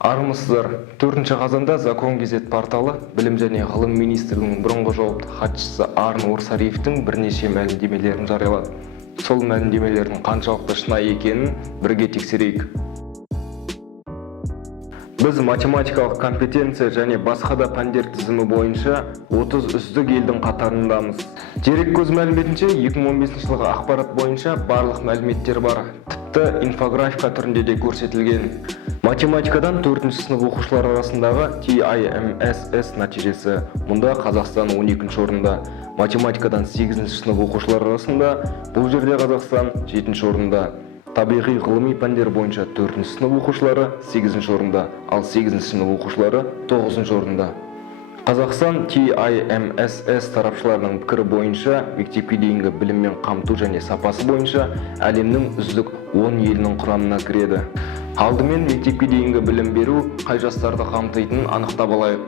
Армысыздар. 4 қазанда Закон Газет порталы Білім және Ғылым министрінің бұрынғы жауапты хатшысы Арн Орсариевтің бірнеше мәлімдемелерін жариялады. Сол мәлімдемелердің қаншалықты шынайы екенін бірге тексерейік. Біз математикалық компетенция және басқа да пәндер тізімі бойынша 30 үздік елдің қатарындамыз. Дереккөз мәліметінше 2015 жылғы ақпарат бойынша барлық мәліметтер бар. Тіпті инфографика түрінде де көрсетілген. Математикадан 4 сынып оқушылар арасындағы TIMSS нәтижесі. Мұнда Қазақстан 12 орында. Математикадан 8 сынып оқушылар арасында бұл жерде Қазақстан 7 орында. Табиғи ғылыми пәндер бойынша 4 сынып оқушылары 8 орында, ал 8 сынып оқушылары 9 орында. Қазақстан TIMSS тарапшыларының пікірі бойынша мектепке дейінгі біліммен қамту және сапасы бойынша әлемнің үздік 10 елінің құрамына кіреді. Алдымен мектепке дейінгі білім беру қай жастарды қамтитынын анықтап алайық.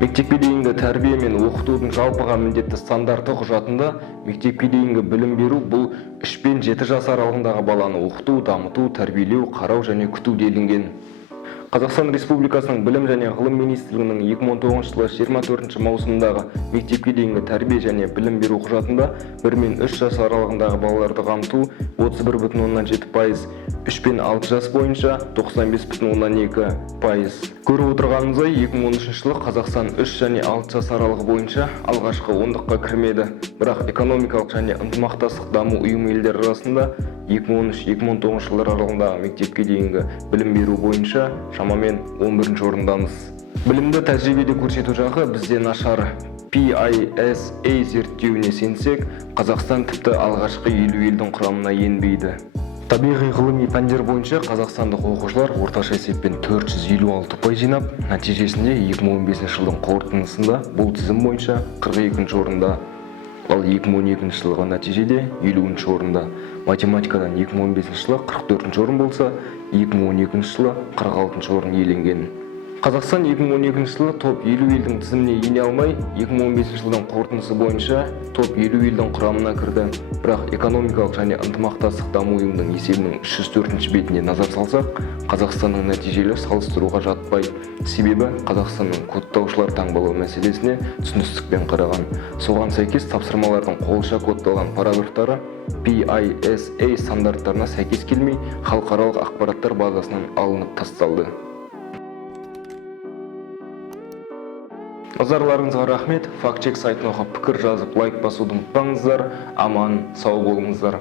Мектепке дейінгі тәрбие мен оқытудың жалпыға міндетті стандарты құжатында мектепке дейінгі білім беру бұл 3 пен 7 жас аралығындағы баланы оқыту, дамыту, тәрбиелеу, қарау және күту делінген. Қазақстан Республикасының Білім және Ғылым министрлігінің 2019 жылы 24 маусымындағы мектепке дейінгі тәрбие және білім беру құжатында 1 мен 3 жас аралығындағы балаларды қамту 31,7%, 3 пен 6 жас бойынша 95,2%. Көріп отырғанымыздай 2013 жылы Қазақстан 3 және 6 жас аралығы бойынша алғашқы 10-ға кірмеді. Бірақ экономикалық және ынтымақтастық даму ұйымы елдері арасында 2013-2019 жылдар аралығындағы мектепке дейінгі білім беру бойынша шамамен 11 орындамыз. Білімді тәжірибеде көрсету жағы бізде нашар. PISA зерттеуіне сенсек, Қазақстан тіпті алғашқы 50 елдің құрамына енбейді. Табиғи ғылыми пәндер бойынша қазақстандық оқушылар орташа есеппен 456 ұпай жинап, нәтижесінде 2015 жылдың қорытындысында бұл тізім бойынша 42 орында, ал 2012 жылғы нәтижеде 50 орында. Математикадан 2015 жылы 44 орын болса, 2012 жылы 46 орын иеленген. Қазақстан 2012 жылы топ 50 елдің тізіміне ене алмай, 2015 жылдың қорытындысы бойынша топ 50 елдің құрамына кірді. Бірақ экономикалық және ынтымақтастық даму ұйымының есебінің 304 бетіне назар салсақ, Қазақстанның нәтижелері салыстыруға жатпайды. Себебі Қазақстанның кодтаушылар таңбалау мәселесіне түсіністікпен қараған. Соған сәйкес тапсырмалардың қолша кодталған параграфтары PISA стандарттарына сәйкес келмей, халықаралық ақпараттар базасынан алынып тасталды. Назарларыңызға рахмет. Фактчек сайтына оқып пікір жазып лайк басуды ұмытпаңыздар. Аман, сау болыңыздар.